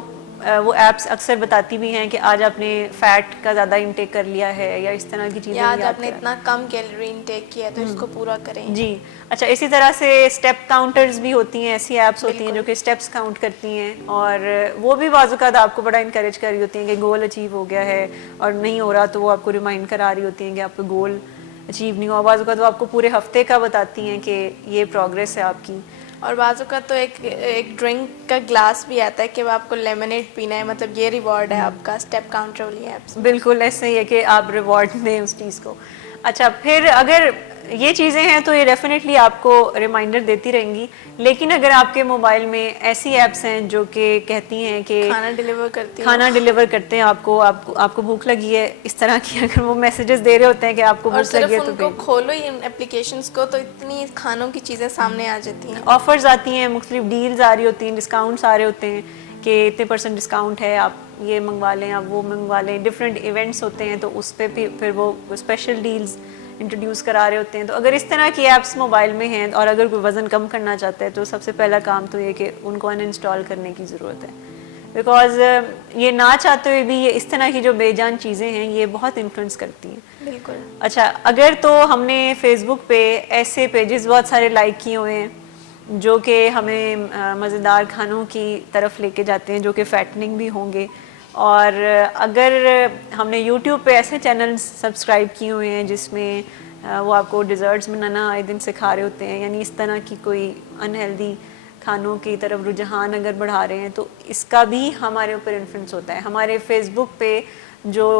وہ ایپس اکثر بتاتی بھی ہیں کہ آج آپ نے فیٹ کا زیادہ انٹیک کر لیا ہے یا اس طرح کی چیزیں یاد آپ نے اتنا کم کیلوری انٹیک کیا ہے تو اس کو پورا کریں. جی. اچھا, اسی طرح سے اسٹیپ کاؤنٹرز بھی ہوتی ہیں, ایسی ایپس ہوتی ہیں جو کہ اسٹیپس کاؤنٹ کرتی ہیں, اور وہ بھی بعض اوقات آپ کو بڑا انکریج کر رہی ہوتی ہیں کہ گول اچیو ہو گیا ہے اور نہیں ہو رہا تو وہ آپ کو ریمائنڈ کرا رہی ہوتی ہیں کہ آپ کا گول اچیو نہیں ہوا. بعض اوقات وہ آپ کو پورے ہفتے کا بتاتی ہیں کہ یہ پروگریس ہے آپ کی. اور بعض اوقات تو ایک ڈرنک کا گلاس بھی آتا ہے کہ وہ آپ کو لیمنیڈ پینا ہے, مطلب یہ ریوارڈ ہے آپ کا اسٹیپ کاؤنٹر والی ایپس. بالکل ایسے ہی ہے کہ آپ ریوارڈ دیں اس چیز کو. اچھا, پھر اگر یہ چیزیں ہیں تو یہ ڈیفینیٹلی آپ کو ریمائنڈر دیتی رہیں گی. لیکن اگر آپ کے موبائل میں ایسی ایپس ہیں جو کہ کہتی ہیں کہ کھانا ڈیلیور کرتے ہیں آپ کو بھوک لگی ہے, اس طرح کی اگر وہ میسیجز دے رہے ہوتے ہیں کہ آپ کو بھوک لگی ہے تو ان کو کھولو ہی ان اپلیکیشنس کو تو اتنی کھانوں کی چیزیں سامنے آ جاتی ہیں, آفرز آتی ہیں, مختلف ڈیلز آ رہی ہوتی ہیں, ڈسکاؤنٹس آ رہے ہوتے ہیں کہ اتنے % ڈسکاؤنٹ ہے, آپ یہ منگوا لیں, آپ وہ منگوا لیں. ڈفرینٹ ایونٹس ہوتے ہیں تو اس پہ پھر وہ اسپیشل ڈیلز انٹروڈیوس کرا رہے ہوتے ہیں. تو اگر اس طرح کی ایپس موبائل میں ہیں اور اگر کوئی وزن کم کرنا چاہتا ہے تو سب سے پہلا کام تو یہ کہ ان کو انسٹال کرنے کی ضرورت ہے, بیکاز یہ نہ چاہتے ہوئے بھی یہ اس طرح کی جو بے جان چیزیں ہیں یہ بہت انفلوئنس کرتی ہیں. بالکل. اچھا, اگر تو ہم نے فیس بک پہ ایسے پیجز بہت سارے لائک کیے ہوئے ہیں جو کہ ہمیں مزیدار کھانوں کی طرف لے کے جاتے ہیں جو کہ فیٹننگ بھی ہوں گے, اور اگر ہم نے یوٹیوب پہ ایسے چینلز سبسکرائب کیے ہوئے ہیں جس میں وہ آپ کو ڈیزرٹس بنانا آئے دن سکھا رہے ہوتے ہیں, یعنی اس طرح کی کوئی انہیلدی کھانوں کی طرف رجحان اگر بڑھا رہے ہیں تو اس کا بھی ہمارے اوپر انفلوئنس ہوتا ہے. ہمارے فیس بک پہ جو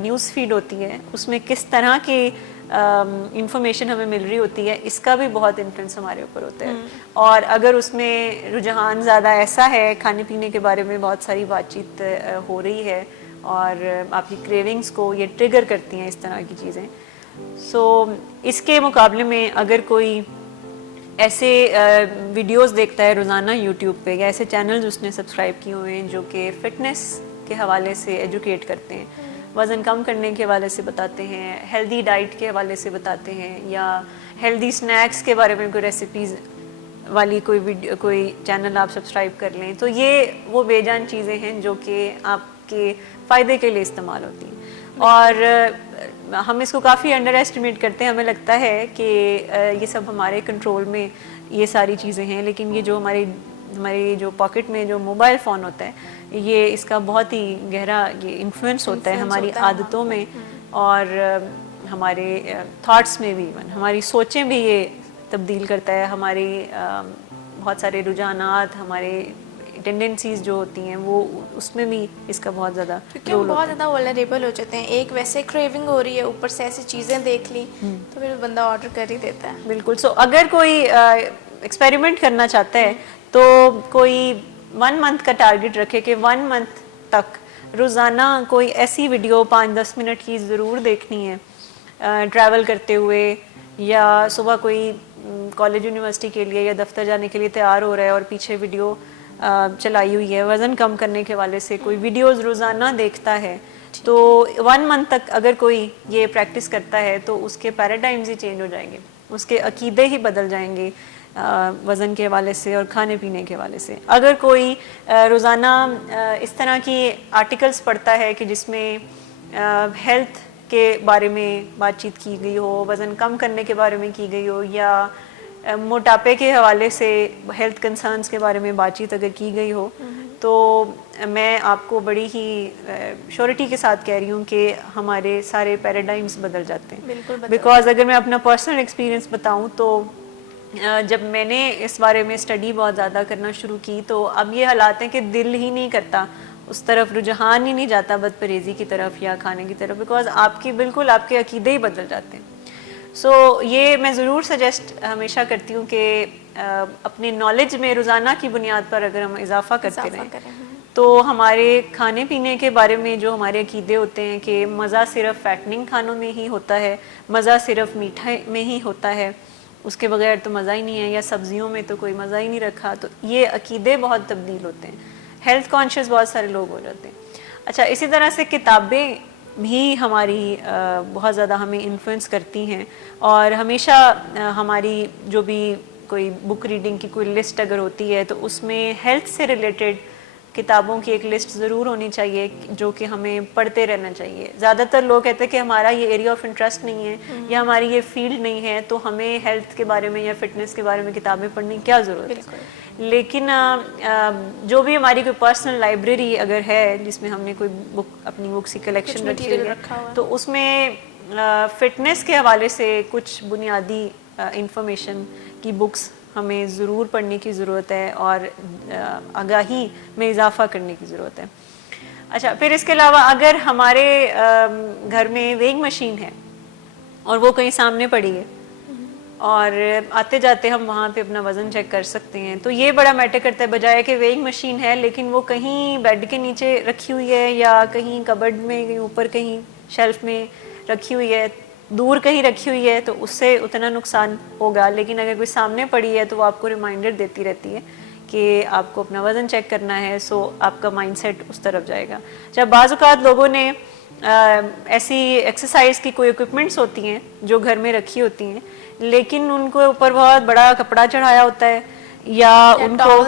نیوز فیڈ ہوتی ہے اس میں کس طرح کی انفارمیشن ہمیں مل رہی ہوتی ہے, اس کا بھی بہت انفلوئنس ہمارے اوپر ہوتا ہے. اور اگر اس میں رجحان زیادہ ایسا ہے, کھانے پینے کے بارے میں بہت ساری بات چیت ہو رہی ہے اور آپ کی کریونگز کو یہ ٹریگر کرتی ہیں اس طرح کی چیزیں, سو اس کے مقابلے میں اگر کوئی ایسے ویڈیوز دیکھتا ہے روزانہ یوٹیوب پہ, یا ایسے چینلز اس نے سبسکرائب کیے ہوئے ہیں جو کہ فٹنس کے حوالے سے ایجوکیٹ کرتے ہیں, وزن کم کرنے کے حوالے سے بتاتے ہیں, ہیلدی ڈائٹ کے حوالے سے بتاتے ہیں, یا ہیلدی سنیکس کے بارے میں کوئی ریسیپیز والی کوئی چینل آپ سبسکرائب کر لیں, تو یہ وہ بے جان چیزیں ہیں جو کہ آپ کے فائدے کے لیے استعمال ہوتی ہیں. اور ہم اس کو کافی انڈر ایسٹیمیٹ کرتے ہیں, ہمیں لگتا ہے کہ یہ سب ہمارے کنٹرول میں یہ ساری چیزیں ہیں, لیکن یہ جو ہماری جو پاکٹ میں جو موبائل فون ہوتا ہے یہ اس کا بہت ہی گہرا یہ انفلوئنس ہوتا ہے ہماری عادتوں میں اور ہمارے تھاٹس میں بھی, ہماری سوچیں بھی یہ تبدیل کرتا ہے, ہماری بہت سارے رجحانات, ہمارے ٹینڈنسیز جو ہوتی ہیں وہ اس میں بھی اس کا بہت زیادہ کیونکہ ہم بہت زیادہ ولنریبل ہو جاتے ہیں, ایک ویسے کریونگ ہو رہی ہے, اوپر سے ایسی چیزیں دیکھ لی تو پھر بندہ آرڈر کر ہی دیتا ہے. بالکل. سو اگر کوئی ایکسپیریمنٹ کرنا چاہتا ہے تو کوئی 1 منتھ کا ٹارگٹ رکھے کہ 1 منتھ تک روزانہ کوئی ایسی ویڈیو 5-10 منٹ کی ضرور دیکھنی ہے, ٹریول کرتے ہوئے یا صبح کوئی کالج یونیورسٹی کے لیے یا دفتر جانے کے لیے تیار ہو رہا ہے اور پیچھے ویڈیو چلائی ہوئی ہے, وزن کم کرنے کے حوالے سے کوئی ویڈیوز روزانہ دیکھتا ہے, تو 1 منتھ تک اگر کوئی یہ پریکٹس کرتا ہے تو اس کے پیراڈائمز ہی چینج ہو جائیں گے, اس کے عقیدے ہی بدل جائیں گے وزن کے حوالے سے اور کھانے پینے کے حوالے سے. اگر کوئی روزانہ اس طرح کی آرٹیکلز پڑھتا ہے کہ جس میں ہیلتھ کے بارے میں بات چیت کی گئی ہو, وزن کم کرنے کے بارے میں کی گئی ہو, یا موٹاپے کے حوالے سے ہیلتھ کنسرنز کے بارے میں بات چیت اگر کی گئی ہو, تو میں آپ کو بڑی ہی شیورٹی کے ساتھ کہہ رہی ہوں کہ ہمارے سارے پیراڈائمز بدل جاتے ہیں. بیکاز اگر میں اپنا پرسنل ایکسپیرینس بتاؤں تو جب میں نے اس بارے میں اسٹڈی بہت زیادہ کرنا شروع کی تو اب یہ حالات ہیں کہ دل ہی نہیں کرتا, اس طرف رجحان ہی نہیں جاتا بد پرہیزی کی طرف یا کھانے کی طرف, بیکاز آپ کے عقیدے ہی بدل جاتے ہیں. سو یہ میں ضرور سجیسٹ ہمیشہ کرتی ہوں کہ اپنی نالج میں روزانہ کی بنیاد پر اگر ہم اضافہ کرتے رہیں تو ہمارے کھانے پینے کے بارے میں جو ہمارے عقیدے ہوتے ہیں کہ مزہ صرف فیٹننگ کھانوں میں ہی ہوتا ہے, مزہ صرف میٹھے میں ہی ہوتا ہے, اس کے بغیر تو مزہ ہی نہیں ہے, یا سبزیوں میں تو کوئی مزہ ہی نہیں رکھا, تو یہ عقیدے بہت تبدیل ہوتے ہیں, ہیلتھ کانشیس بہت سارے لوگ ہو جاتے ہیں. اچھا, اسی طرح سے کتابیں بھی ہماری بہت زیادہ ہمیں انفلوئنس کرتی ہیں, اور ہمیشہ ہماری جو بھی کوئی بک ریڈنگ کی کوئی لسٹ اگر ہوتی ہے تو اس میں ہیلتھ سے ریلیٹڈ کتابوں کی ایک لسٹ ضرور ہونی چاہیے جو کہ ہمیں پڑھتے رہنا چاہیے. زیادہ تر لوگ کہتے ہیں کہ ہمارا یہ ایریا آف انٹرسٹ نہیں ہے یا ہماری یہ فیلڈ نہیں ہے, تو ہمیں ہیلتھ کے بارے میں یا فٹنس کے بارے میں کتابیں پڑھنے کی کیا ضرورت ہے. لیکن جو بھی ہماری کوئی پرسنل لائبریری اگر ہے جس میں ہم نے کوئی بک اپنی بکس کی کلیکشن رکھی ہے تو اس میں فٹنس کے حوالے سے کچھ بنیادی انفارمیشن کی بکس ہمیں ضرور پڑھنے کی ضرورت ہے اور آگاہی میں اضافہ کرنے کی ضرورت ہے. اچھا, پھر اس کے علاوہ اگر ہمارے گھر میں ویئنگ مشین ہے اور وہ کہیں سامنے پڑی ہے اور آتے جاتے ہم وہاں پہ اپنا وزن چیک کر سکتے ہیں. تو یہ بڑا میٹر کرتا ہے, بجائے کہ ویئنگ مشین ہے لیکن وہ کہیں بیڈ کے نیچے رکھی ہوئی ہے یا کہیں کبڈ میں کہیں اوپر کہیں شیلف میں رکھی ہوئی ہے, دور کہیں رکھی ہوئی ہے, تو اس سے اتنا نقصان ہوگا. لیکن اگر کوئی سامنے پڑی ہے تو وہ آپ کو ریمائنڈر دیتی رہتی ہے کہ آپ کو اپنا وزن چیک کرنا ہے, سو آپ کا مائنڈ سیٹ اس طرف جائے گا. جب بعض اوقات لوگوں نے ایسی ایکسرسائز کی کوئی اکوپمنٹس ہوتی ہیں جو گھر میں رکھی ہوتی ہیں, لیکن ان کو اوپر بہت بڑا کپڑا چڑھایا ہوتا ہے یا ان کو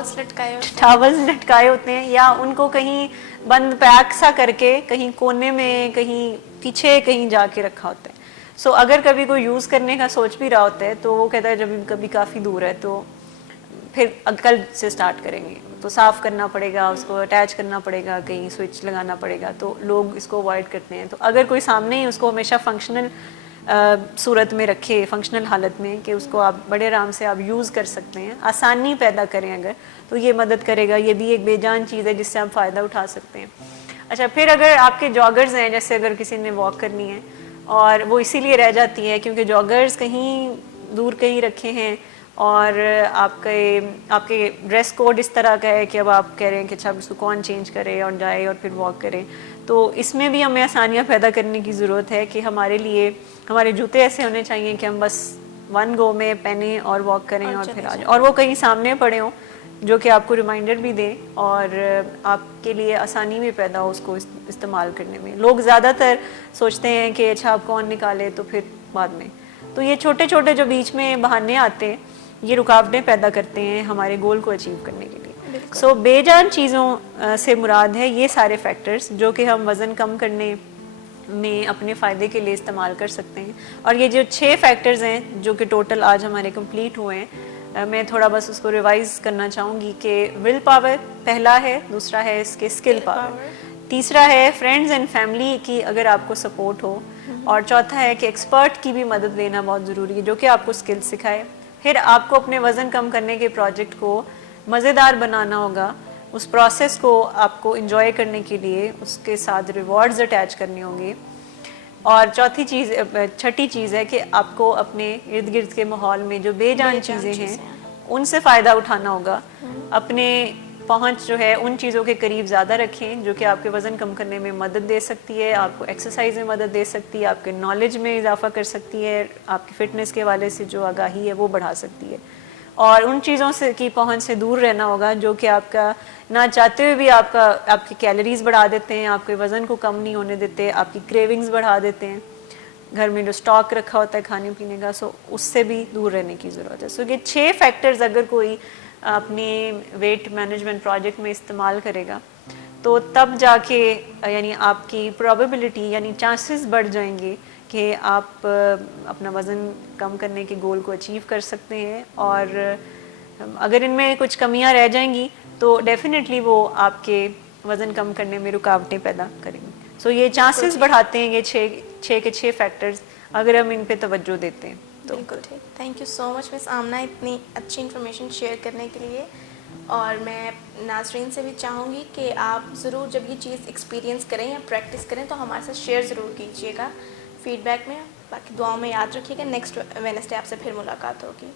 ٹاولز لٹکائے ہوتے ہیں, یا ان کو کہیں بند پیک سا کر کے کہیں کونے میں کہیں پیچھے کہیں جا کے رکھا ہوتا ہے. سو اگر کبھی کوئی یوز کرنے کا سوچ بھی رہا ہوتا ہے تو وہ کہتا ہے جب کبھی کافی دور ہے تو پھر کل سے سٹارٹ کریں گے, تو صاف کرنا پڑے گا, اس کو اٹیچ کرنا پڑے گا, کہیں سوئچ لگانا پڑے گا, تو لوگ اس کو اوائڈ کرتے ہیں. تو اگر کوئی سامنے ہی اس کو ہمیشہ فنکشنل صورت میں رکھے, فنکشنل حالت میں, کہ اس کو آپ بڑے آرام سے آپ یوز کر سکتے ہیں, آسانی پیدا کریں اگر, تو یہ مدد کرے گا. یہ بھی ایک بے جان چیز ہے جس سے آپ فائدہ اٹھا سکتے ہیں. اچھا, پھر اگر آپ کے جاگرز ہیں, جیسے اگر کسی نے واک کرنی ہے اور وہ اسی لیے رہ جاتی ہے کیونکہ جاگرز کہیں دور کہیں رکھے ہیں اور آپ کے ڈریس کوڈ اس طرح کا ہے کہ اب آپ کہہ رہے ہیں کہ اچھا اس کو کون چینج کرے اور جائے اور پھر واک کرے, تو اس میں بھی ہمیں آسانیاں پیدا کرنے کی ضرورت ہے کہ ہمارے لیے ہمارے جوتے ایسے ہونے چاہیے کہ ہم بس ون گو میں پہنیں اور واک کریں اور پھر آ جائیں, اور وہ کہیں سامنے پڑے ہوں جو کہ آپ کو ریمائنڈر بھی دیں اور آپ کے لیے آسانی بھی پیدا ہو اس کو استعمال کرنے میں. لوگ زیادہ تر سوچتے ہیں کہ اچھا آپ کون نکالے تو پھر بعد میں, تو یہ چھوٹے چھوٹے جو بیچ میں بہانے آتے ہیں یہ رکاوٹیں پیدا کرتے ہیں ہمارے گول کو اچیو کرنے کے لیے. سو بے جان چیزوں سے مراد ہے یہ سارے فیکٹرز جو کہ ہم وزن کم کرنے میں اپنے فائدے کے لیے استعمال کر سکتے ہیں. اور یہ جو 6 فیکٹرز ہیں جو کہ ٹوٹل آج ہمارے کمپلیٹ ہوئے ہیں, میں تھوڑا بس اس کو ریوائز کرنا چاہوں گی کہ ول پاور پہلا ہے, دوسرا ہے اس کے اسکل پاور, تیسرا ہے فرینڈز اینڈ فیملی کی اگر آپ کو سپورٹ ہو, اور چوتھا ہے کہ ایکسپرٹ کی بھی مدد لینا بہت ضروری ہے جو کہ آپ کو اسکل سکھائے. پھر آپ کو اپنے وزن کم کرنے کے پروجیکٹ کو مزیدار بنانا ہوگا, اس پروسیس کو آپ کو انجوائے کرنے کے لیے اس کے ساتھ ریوارڈز اٹیچ کرنے ہوں گے. اور چھٹی چیز ہے کہ آپ کو اپنے ارد گرد کے ماحول میں جو بے جان چیزیں ہیں ان سے فائدہ اٹھانا ہوگا. اپنے پہنچ جو ہے ان چیزوں کے قریب زیادہ رکھیں جو کہ آپ کے وزن کم کرنے میں مدد دے سکتی ہے, آپ کو ایکسرسائز میں مدد دے سکتی ہے, آپ کے نالج میں اضافہ کر سکتی ہے, آپ کی فٹنس کے حوالے سے جو آگاہی ہے وہ بڑھا سکتی ہے. اور ان چیزوں سے کی پہنچ سے دور رہنا ہوگا جو کہ آپ کا نہ چاہتے ہوئے بھی آپ کی کیلریز بڑھا دیتے ہیں, آپ کے وزن کو کم نہیں ہونے دیتے, آپ کی کریونگز بڑھا دیتے ہیں, گھر میں جو سٹاک رکھا ہوتا ہے کھانے پینے کا, سو اس سے بھی دور رہنے کی ضرورت ہے. سو یہ 6 فیکٹرز اگر کوئی اپنی ویٹ مینجمنٹ پروجیکٹ میں استعمال کرے گا تو تب جا کے یعنی آپ کی پروبیبلٹی یعنی چانسز بڑھ جائیں گے کہ آپ اپنا وزن کم کرنے کے گول کو اچیو کر سکتے ہیں. اور اگر ان میں کچھ کمیاں رہ جائیں گی تو ڈیفینیٹلی وہ آپ کے وزن کم کرنے میں رکاوٹیں پیدا کریں گی. سو یہ چانسز بڑھاتے ہیں یہ 6 فیکٹرز اگر ہم ان پہ توجہ دیتے ہیں. بالکل ٹھیک. تھینک یو سو مچ مس آمنہ اتنی اچھی انفارمیشن شیئر کرنے کے لیے. اور میں ناظرین سے بھی چاہوں گی کہ آپ ضرور جب یہ چیز ایکسپیرینس کریں یا پریکٹس کریں تو ہمارے ساتھ شیئر ضرور کیجیے گا فیڈ بیک میں. باقی دعاؤں میں یاد رکھیے گا. نیکسٹ وینسڈے آپ سے پھر ملاقات ہوگی.